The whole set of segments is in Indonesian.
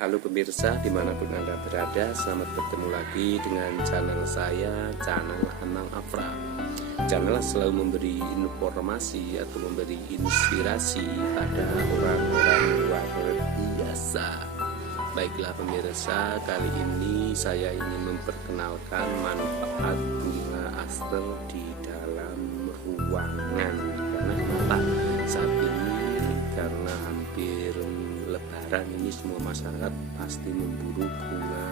Halo pemirsa, dimanapun Anda berada, selamat bertemu lagi dengan channel saya, channel Anang Afra. Channel selalu memberi informasi atau memberi inspirasi pada orang-orang luar biasa. Baiklah pemirsa, kali ini saya ingin memperkenalkan manfaat bunga aster di dalam ruangan. Karena kenapa? Saat ini karena hampir Lebaran ini semua masyarakat pasti memburu bunga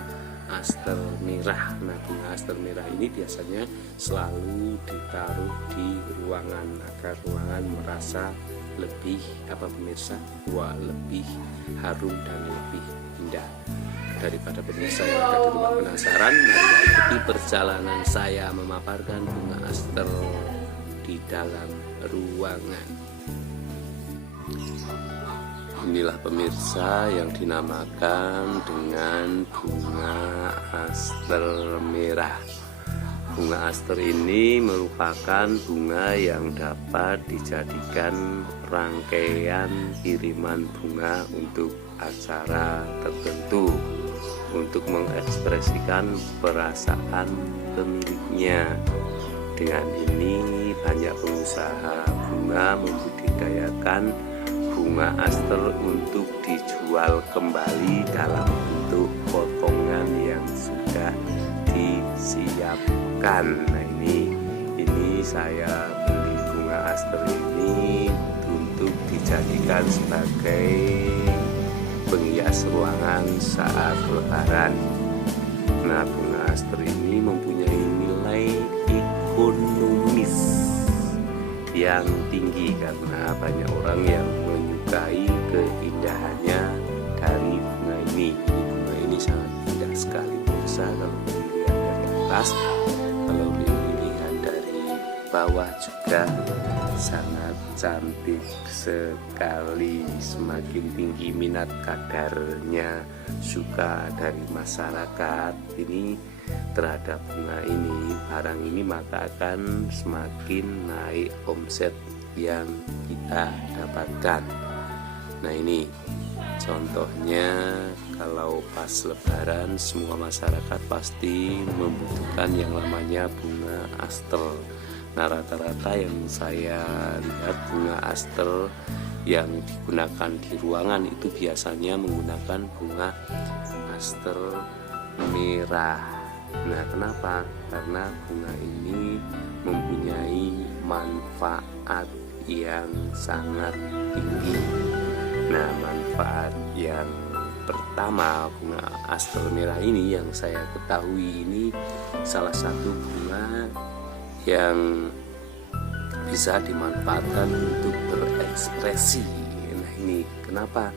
aster merah. Nah, bunga aster merah ini biasanya selalu ditaruh di ruangan agar ruangan merasa lebih pemirsa, lebih harum dan lebih indah. Daripada pemirsa yang ada di rumah penasaran, mari ikuti perjalanan saya memaparkan bunga aster di dalam ruangan. Inilah pemirsa yang dinamakan dengan bunga aster merah. Bunga aster ini merupakan bunga yang dapat dijadikan rangkaian kiriman bunga untuk acara tertentu, untuk mengekspresikan perasaan pemiliknya. Dengan ini banyak pengusaha bunga membudidayakan bunga aster untuk dijual kembali dalam bentuk potongan yang sudah disiapkan. Nah, ini saya beli bunga aster ini untuk dijadikan sebagai penghias ruangan saat Lebaran. Nah, bunga aster ini mempunyai nilai ekonomis yang tinggi karena banyak orang yang menyukai keindahannya dari bunga ini. Bunga ini sangat indah sekali pemirsa, kalau dilihat dari atas, kalau dilihat dari bawah juga sangat cantik sekali. Semakin tinggi minat kadarnya suka dari masyarakat ini terhadap bunga ini, barang ini, maka akan semakin naik omset yang kita dapatkan. Nah, ini contohnya, kalau pas Lebaran semua masyarakat pasti membutuhkan yang namanya bunga aster. Nah, rata-rata yang saya lihat bunga aster yang digunakan di ruangan itu biasanya menggunakan bunga aster merah. Nah, kenapa? Karena bunga ini mempunyai manfaat yang sangat tinggi. Nah, manfaat yang pertama, bunga aster merah ini yang saya ketahui ini salah satu bunga yang bisa dimanfaatkan untuk berekspresi. Nah, ini kenapa?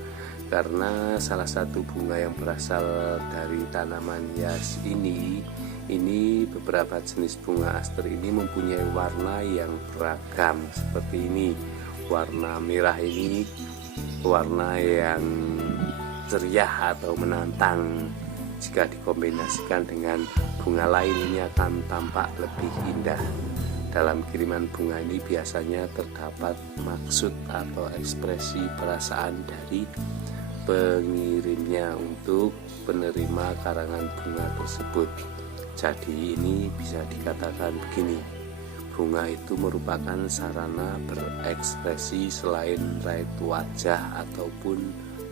Karena salah satu bunga yang berasal dari tanaman hias ini beberapa jenis bunga aster ini mempunyai warna yang beragam seperti ini. Warna merah ini warna yang ceria atau menantang. Jika dikombinasikan dengan bunga lain, ini akan tampak lebih indah. Dalam kiriman bunga ini biasanya terdapat maksud atau ekspresi perasaan dari pengirimnya untuk penerima karangan bunga tersebut. Jadi ini bisa dikatakan begini, bunga itu merupakan sarana berekspresi selain raut wajah ataupun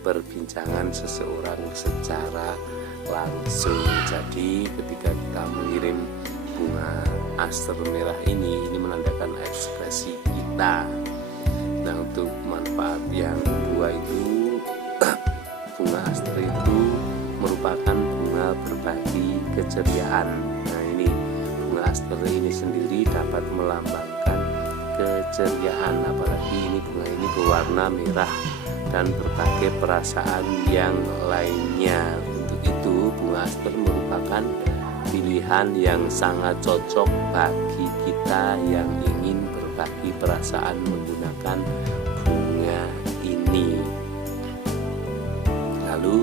perbincangan seseorang secara langsung. Jadi ketika kita mengirim bunga aster merah ini menandakan ekspresi kita. Nah, untuk manfaat yang kedua itu, bunga aster itu merupakan bunga berbagi keceriaan. Nah, ini bunga aster ini sendiri dapat melambangkan keceriaan, apalagi ini bunga ini berwarna merah dan berbagai perasaan yang lainnya. Untuk itu bunga aster merupakan pilihan yang sangat cocok bagi kita yang ingin berbagi perasaan menggunakan bunga ini. Lalu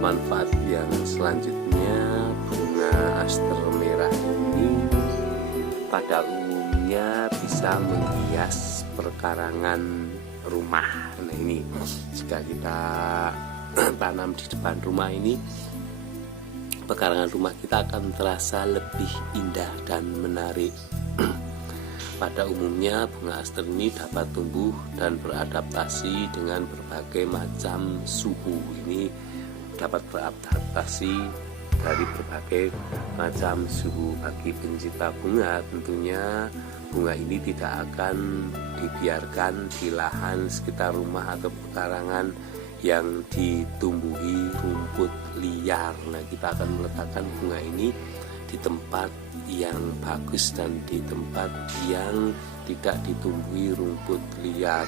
manfaat yang selanjutnya, bunga aster merah ini pada umumnya bisa menghias perkarangan rumah. Nah, ini jika kita tanam di depan rumah ini, pekarangan rumah kita akan terasa lebih indah dan menarik. Pada umumnya bunga aster ini dapat tumbuh dan beradaptasi dengan berbagai macam suhu. Ini dapat beradaptasi dari berbagai macam suhu. Bagi pencinta bunga, tentunya bunga ini tidak akan dibiarkan di lahan sekitar rumah atau pekarangan yang ditumbuhi rumput liar. Nah, kita akan meletakkan bunga ini di tempat yang bagus dan di tempat yang tidak ditumbuhi rumput liar.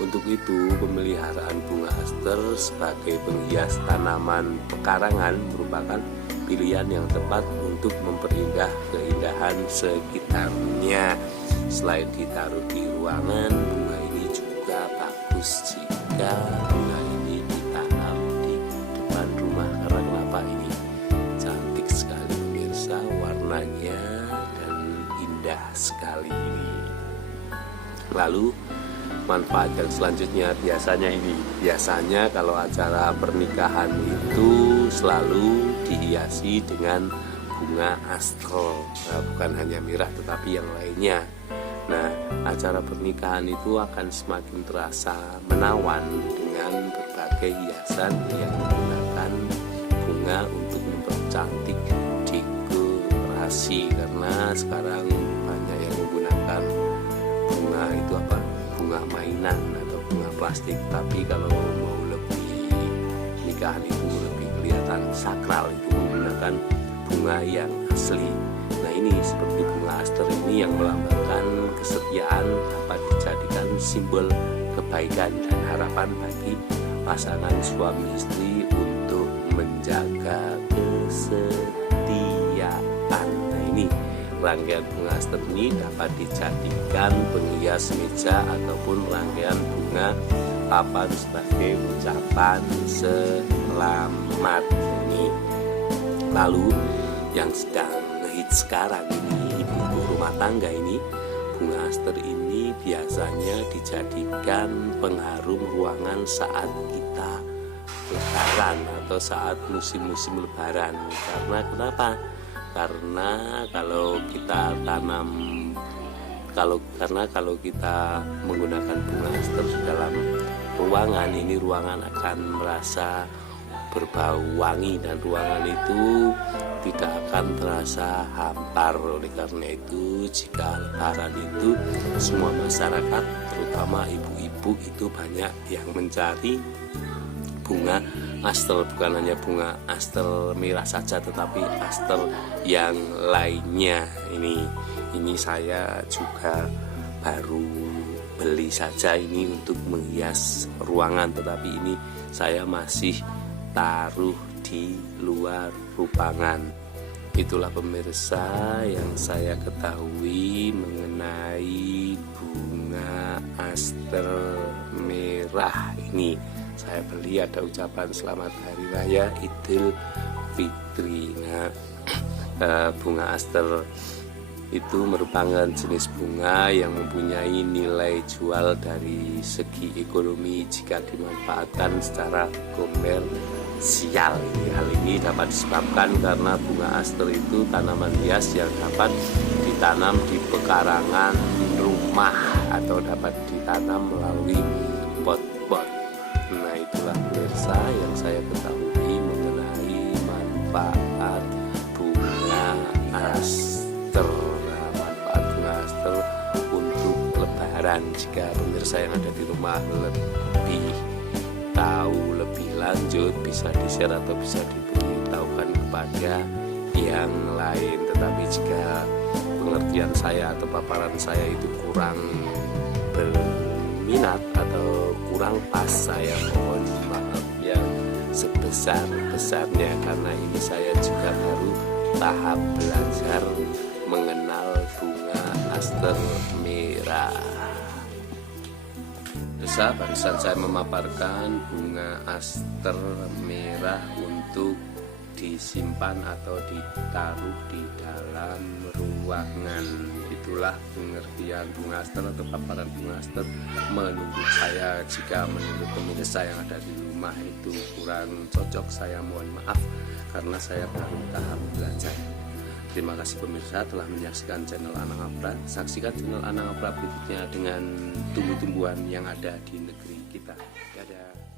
Untuk itu, pemeliharaan bunga aster sebagai penghias tanaman pekarangan merupakan pilihan yang tepat untuk memperindah keindahan sekitarnya. Selain ditaruh di ruangan, bunga ini juga bagus jika bunga ini ditanam di depan rumah. Karena kenapa? Ini cantik sekali pemirsa, warnanya dan indah sekali ini. Lalu manfaat yang selanjutnya biasanya kalau acara pernikahan itu selalu dihiasi dengan bunga aster. Nah, bukan hanya merah tetapi yang lainnya. Nah, acara pernikahan itu akan semakin terasa menawan dengan berbagai hiasan yang menggunakan bunga untuk mempercantik dekorasi. Karena sekarang banyak yang menggunakan bunga itu bunga mainan atau bunga plastik. Tapi kalau mau lebih nikahan itu lebih kelihatan sakral, itu menggunakan bunga yang asli. Nah, ini seperti bunga aster ini yang melambangkan kesetiaan, dapat dijadikan simbol kebaikan dan harapan bagi pasangan suami istri untuk menjaga kesetiaan. Nah, ini rangkaian bunga aster ini dapat dijadikan penghias meja ataupun rangkaian bunga papan sebagai ucapan selamat ini. Lalu yang sedang ngehits sekarang ini, ibu rumah tangga ini, bunga aster ini biasanya dijadikan pengharum ruangan saat kita lebaran atau saat musim-musim lebaran. Karena kenapa? Karena kalau kita kalau kita menggunakan bunga aster di dalam ruangan ini, ruangan akan merasa berbau wangi dan ruangan itu tidak akan terasa hampar. Oleh karena itu, jika lebaran itu semua masyarakat, terutama ibu-ibu, itu banyak yang mencari bunga aster. Bukan hanya bunga aster merah saja tetapi aster yang lainnya. Ini saya juga baru beli saja ini untuk menghias ruangan, tetapi ini saya masih taruh di luar ruangan. Itulah pemirsa yang saya ketahui mengenai bunga aster merah ini. Saya beli, ada ucapan selamat hari raya Idul Fitri. Nah, bunga aster itu merupakan jenis bunga yang mempunyai nilai jual dari segi ekonomi jika dimanfaatkan secara komersial. Hal ini dapat disebabkan karena bunga aster itu tanaman hias yang dapat ditanam di pekarangan rumah atau dapat ditanam melalui pot-pot. Nah, itulah pemirsa yang saya ketahui mengenai manfaat bunga aster. Untuk lebaran. Jika pemirsa yang ada di rumah lebih tahu lebih lanjut, bisa di-share atau bisa diberitahukan kepada yang lain. Tetapi jika pengertian saya atau paparan saya itu kurang berminat atau kurang pas, saya mohon maaf yang sebesar-besarnya, karena ini saya juga baru tahap belajar mengenal bunga aster merah. Barusan saya memaparkan bunga aster merah untuk disimpan atau ditaruh di dalam ruangan. Itulah pengertian bunga aster atau paparan bunga aster menurut saya. Jika menurut pemirsa yang ada di rumah rumah itu kurang cocok, saya mohon maaf karena saya baru tahap belajar. Terima kasih pemirsa telah menyaksikan channel Anang Afra. Saksikan channel Anang Afra berikutnya dengan tumbuh-tumbuhan yang ada di negeri kita. Dadah.